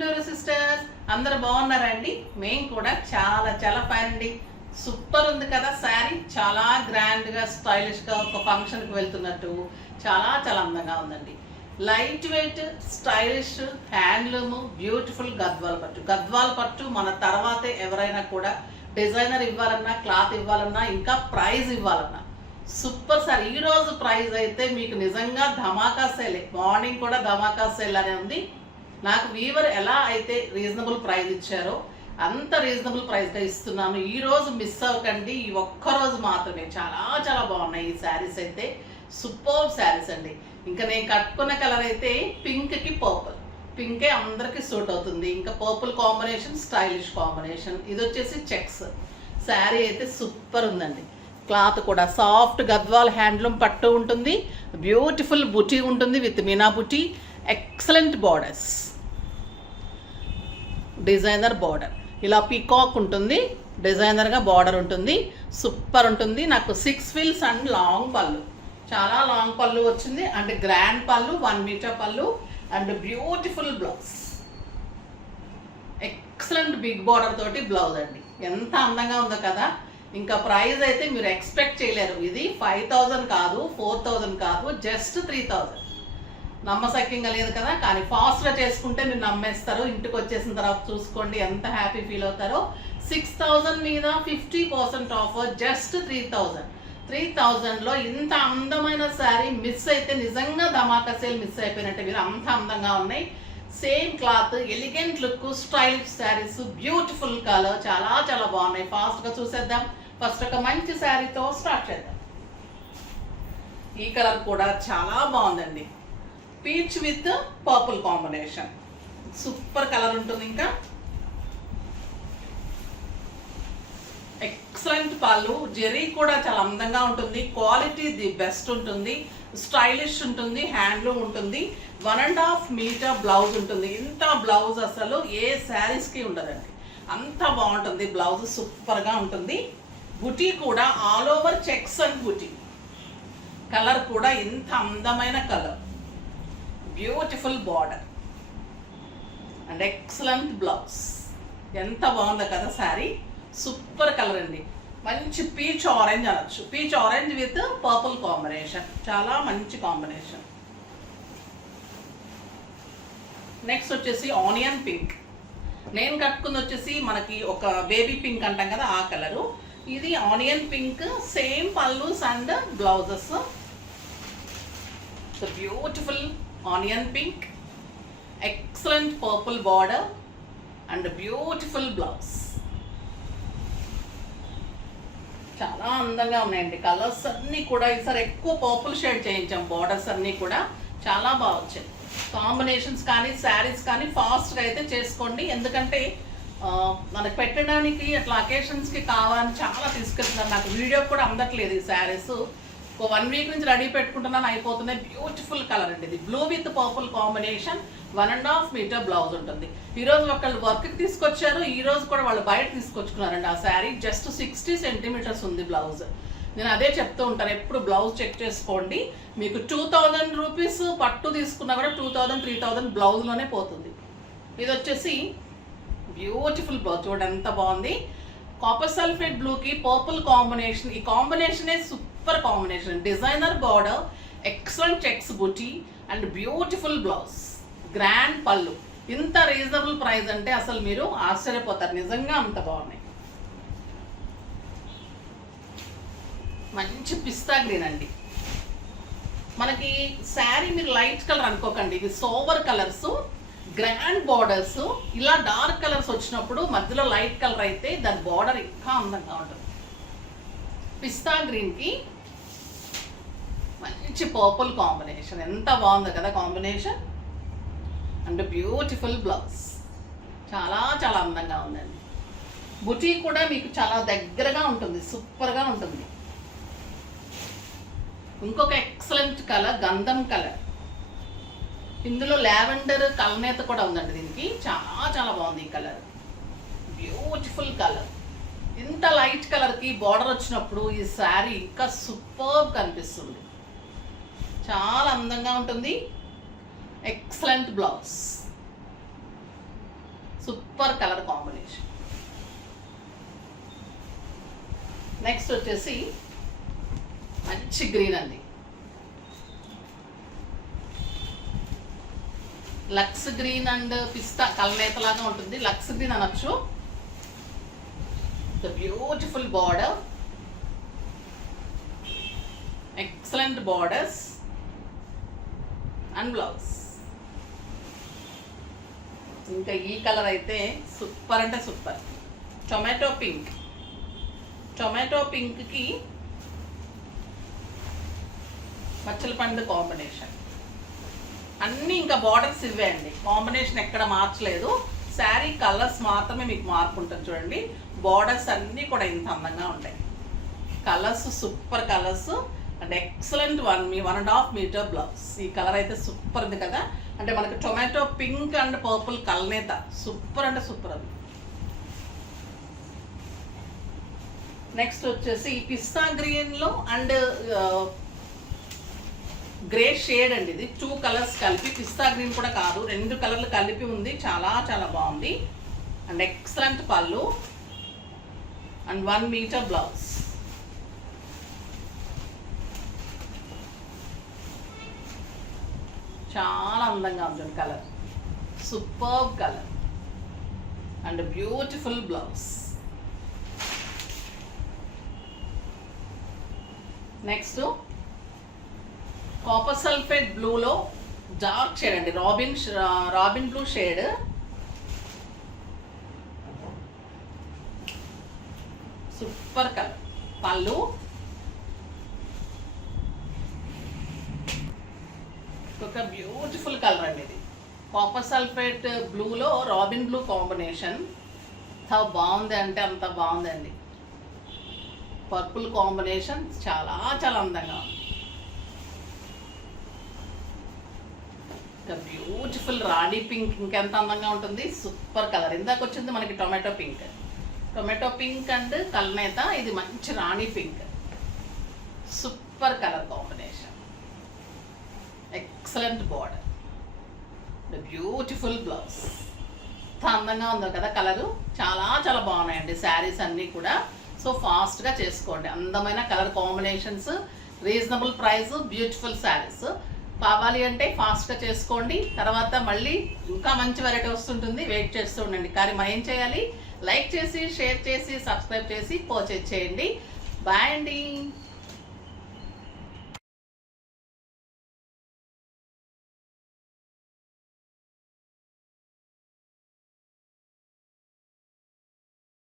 Welcome to sisters. అందరూ బాగున్నారండి? మేము కూడా చాలా చాలా ఫైన్ అండి. సూపర్ ఉంది కదా శారీ. చాలా గ్రాండ్గా స్టైలిష్గా ఒక ఫంక్షన్కి వెళ్తున్నట్టు చాలా చాలా అందంగా ఉందండి. Light weight, stylish, handloom, beautiful Gadwal పట్టు మన తర్వాతే ఎవరైనా కూడా డిజైనర్ ఇవ్వాలన్నా, క్లాత్ ఇవ్వాలన్నా, ఇంకా ప్రైజ్ ఇవ్వాలన్నా సూపర్ సార్. ఈరోజు ప్రైజ్ అయితే మీకు నిజంగా ధమాకా సేలే. మార్నింగ్ కూడా ధమాకా సేల్ అనే ఉంది. నాకు వీవర్ ఎలా అయితే రీజనబుల్ ప్రైస్ ఇచ్చారో అంత రీజనబుల్ ప్రైస్గా ఇస్తున్నాను. ఈరోజు మిస్ అవ్వకండి. ఈ ఒక్కరోజు మాత్రమే. చాలా చాలా బాగున్నాయి ఈ శారీస్ అయితే. సూపర్ శారీస్ అండి. ఇంకా నేను కట్టుకున్న కలర్ అయితే పింక్కి పర్పుల్. పింకే అందరికీ సూట్ అవుతుంది. ఇంకా పర్పుల్ కాంబినేషన్, స్టైలిష్ కాంబినేషన్. ఇది వచ్చేసి చెక్స్. శారీ అయితే సూపర్ ఉందండి. క్లాత్ కూడా సాఫ్ట్ గద్వాల్ హ్యాండ్లూమ్ పట్టు ఉంటుంది. బ్యూటిఫుల్ బుటీ ఉంటుంది with Meena buti. Excellent borders, designer border. ఇలా పీకాక్ ఉంటుంది, డిజైనర్గా బార్డర్ ఉంటుంది. సూపర్ ఉంటుంది. నాకు 6 ఫిల్స్ అండ్ లాంగ్ పళ్ళు, చాలా లాంగ్ పళ్ళు వచ్చింది. అండ్ గ్రాండ్ పళ్ళు, 1 మీటర్ పళ్ళు and beautiful blouse. Excellent big border తోటి బ్లౌజ్ అండి. ఎంత అందంగా ఉందో కదా. ఇంకా ప్రైస్ అయితే మీరు ఎక్స్పెక్ట్ చేయలేరు. ఇది 5000 కాదు, 4000 కాదు, జస్ట్ 3000. నమ్మశక్యంగా లేదు కదా. కానీ ఫాస్ట్గా చేసుకుంటే మీరు నమ్మేస్తారు. ఇంటికి వచ్చేసిన తర్వాత చూసుకోండి ఎంత హ్యాపీ ఫీల్ అవుతారో. 6000 మీద 50% ఆఫర్, జస్ట్ 3000. 3000లో ఇంత అందమైన శారీ మిస్ అయితే నిజంగా ధమాకా సేల్ మిస్ అయిపోయినట్టే. మీరు అంత అందంగా ఉన్నాయి. Same cloth, elegant look, stylish saris, beautiful colour. చాలా చాలా బాగున్నాయి. ఫాస్ట్గా చూసేద్దాం. ఫస్ట్ ఒక మంచి శారీతో స్టార్ట్ చేద్దాం. ఈ కలర్ కూడా చాలా బాగుందండి. Peach with purple combination. Super colour ఉంటుంది. ఇంకా ఎక్సలెంట్ పళ్ళు. జెరీ కూడా చాలా అందంగా ఉంటుంది. క్వాలిటీ ది బెస్ట్ ఉంటుంది. స్టైలిష్ ఉంటుంది. హ్యాండ్లూమ్ ఉంటుంది. 1.5 మీటర్ బ్లౌజ్ ఉంటుంది. ఇంత బ్లౌజ్ అసలు ఏ శారీస్కి ఉండదండి. అంత బాగుంటుంది బ్లౌజ్. సూపర్గా ఉంటుంది. బుటీ కూడా all over checks and buti. Colour కూడా ఇంత అందమైన colour. Beautiful border and excellent blouse. ఎంత బాగుందో కదా శారీ. సూపర్ కలర్ అండి. మంచి పీచ్ ఆరెంజ్ అనొచ్చు. Peach orange with purple combination. చాలా మంచి కాంబినేషన్. నెక్స్ట్ వచ్చేసి ఆనియన్ పింక్. నేను కట్టుకుంది వచ్చేసి మనకి ఒక బేబీ పింక్ అంటాం కదా, ఆ కలరు. ఇది onion pink. Same pallus and blouses. The beautiful onion pink, excellent purple border and beautiful blouse. చాలా అందంగా ఉన్నాయండి కలర్స్ అన్నీ కూడా. ఈసారి ఎక్కువ పర్పుల్ షేడ్ చేయించాం. బార్డర్స్ అన్నీ కూడా చాలా బాగా వచ్చాయి. కాంబినేషన్స్ కానీ శారీస్ కానీ ఫాస్ట్గా అయితే చేసుకోండి. ఎందుకంటే మనకు పెట్టడానికి అట్లా అకేషన్స్కి కావాలని చాలా తీసుకెళ్తున్నారు. నాకు వీడియో కూడా అందట్లేదు ఈ శారీస్. 1 వీక్ నుంచి రెడీ పెట్టుకుంటున్నాను, అయిపోతున్నాయి. బ్యూటిఫుల్ కలర్ అండి. ఇది blue with purple combination. 1.5 metre blouse ఉంటుంది. ఈరోజు ఒకళ్ళు వర్క్కి తీసుకొచ్చారు. ఈ రోజు కూడా వాళ్ళు బయట తీసుకొచ్చుకున్నారండి ఆ శారీ. జస్ట్ 60 సెంటీమీటర్స్ ఉంది బ్లౌజ్. నేను అదే చెప్తూ ఉంటాను, ఎప్పుడు బ్లౌజ్ చెక్ చేసుకోండి. మీకు 2000 రూపీస్ పట్టు తీసుకున్నా కూడా 2000, 3000 బ్లౌజ్లోనే పోతుంది. ఇది వచ్చేసి బ్యూటిఫుల్ బ్లౌజ్. చూడండి ఎంత బాగుంది. కాపర్ సల్ఫేట్ బ్లూకి పర్పుల్ కాంబినేషన్. ఈ కాంబినేషనే super combination. Designer border, excellent checks బుటీ అండ్ బ్యూటిఫుల్ బ్లౌజ్. గ్రాండ్ పళ్ళు. ఇంత రీజనబుల్ ప్రైస్ అంటే అసలు మీరు ఆశ్చర్యపోతారు. నిజంగా అంత బాగున్నాయి. మంచి పిస్తా గ్రీన్ అండి. మనకి శారీ మీరు లైట్ కలర్ అనుకోకండి, ఇవి సోబర్ కలర్స్, గ్రాండ్ బార్డర్స్. ఇలా డార్క్ కలర్స్ వచ్చినప్పుడు మధ్యలో లైట్ కలర్ అయితే దాని బార్డర్ ఇంకా అందంగా ఉంటుంది. పిస్తా గ్రీన్కి మంచి పర్పుల్ కాంబినేషన్. ఎంత బాగుందో కదా కాంబినేషన్. And beautiful blouse. చాలా చాలా అందంగా ఉందండి. బుటీ కూడా మీకు చాలా దగ్గరగా ఉంటుంది. సూపర్గా ఉంటుంది. ఇంకొక ఎక్సలెంట్ కలర్ గంధం కలర్. ఇందులో లావెండర్ కలనేత కూడా ఉందండి దీనికి. చాలా చాలా బాగుంది ఈ కలర్. Beautiful colour. ఇంత లైట్ కలర్కి బార్డర్ వచ్చినప్పుడు ఈ శారీ ఇంకా సూపర్ కనిపిస్తుంది. చాలా అందంగా ఉంటుంది. Excellent blouse. Super colour combination. Next వచ్చేసి మంచి గ్రీన్ అండి, లక్స్ గ్రీన్ అండ్ పిస్తా కలనేత లాగా ఉంటుంది, లక్స్ గ్రీన్ అనొచ్చు. The beautiful border, excellent borders and blouse. ఇంకా ఈ కలర్ అయితే సూపర్ అంటే సూపర్, టొమాటో పింక్. టొమాటో పింక్కి మచ్చల పండు కాంబినేషన్. అన్నీ ఇంకా బార్డర్స్ ఇవే అండి, కాంబినేషన్ ఎక్కడ మార్చలేదు. శారీ కలర్స్ మాత్రమే మీకు మార్పు ఉంటుంది చూడండి. బార్డర్స్ అన్నీ కూడా ఇంత అందంగా ఉంటాయి. Colours super colours and excellent 1.5 metre blouse. ఈ కలర్ అయితే సూపర్ ఉంది కదా, అంటే మనకి టొమాటో పింక్ అండ్ పర్పుల్ కలనేత సూపర్ అంటే సూపర్ అది. నెక్స్ట్ వచ్చేసి పిస్తా గ్రీన్లో అండ్ గ్రే షేడ్ అండి. ఇది 2 కలర్స్ కలిపి, పిస్తా గ్రీన్ కూడా కాదు, 2 కలర్లు కలిపి ఉంది. చాలా చాలా బాగుంది అండ్ ఎక్సలెంట్ పళ్ళు అండ్ 1 మీటర్ బ్లౌజ్. చాలా అందంగా ఉంటుంది colour, superb colour and beautiful blouse. Next copper sulphate బ్లూలో డార్క్ షేడ్ అండి, robin blue shade. Super colour పళ్ళు, ఒక బ్యూటిఫుల్ కలర్ అండి ఇది. కాపర్ సల్ఫేట్ బ్లూలో రాబిన్ బ్లూ కాంబినేషన్ ఎంత బాగుంది అంటే అంత బాగుందండి. పర్పుల్ కాంబినేషన్ చాలా చాలా అందంగా ఉంది. బ్యూటిఫుల్ రాణి పింక్ ఇంకెంత అందంగా ఉంటుంది, సూపర్ కలర్. ఇందాక వచ్చింది మనకి tomato pink, tomato pink and కల్నేత. ఇది మంచి రాణి pink, super colour combination, excellent border, beautiful blouse. ఎంత అందంగా ఉందో కదా కలరు. చాలా చాలా బాగున్నాయండి శారీస్ అన్నీ కూడా. సో ఫాస్ట్గా చేసుకోండి, అందమైన colour combinations, reasonable price, beautiful saris. కావాలి అంటే ఫాస్ట్గా చేసుకోండి, తర్వాత మళ్ళీ ఇంకా మంచి వెరైటీ వస్తుంటుంది, వెయిట్ చేస్తూ ఉండండి. కానీ మనం ఏం చేయాలి, లైక్ చేసి, షేర్ చేసి, సబ్స్క్రైబ్ చేసి పర్చేజ్ చేయండి. బాయ్ అండి.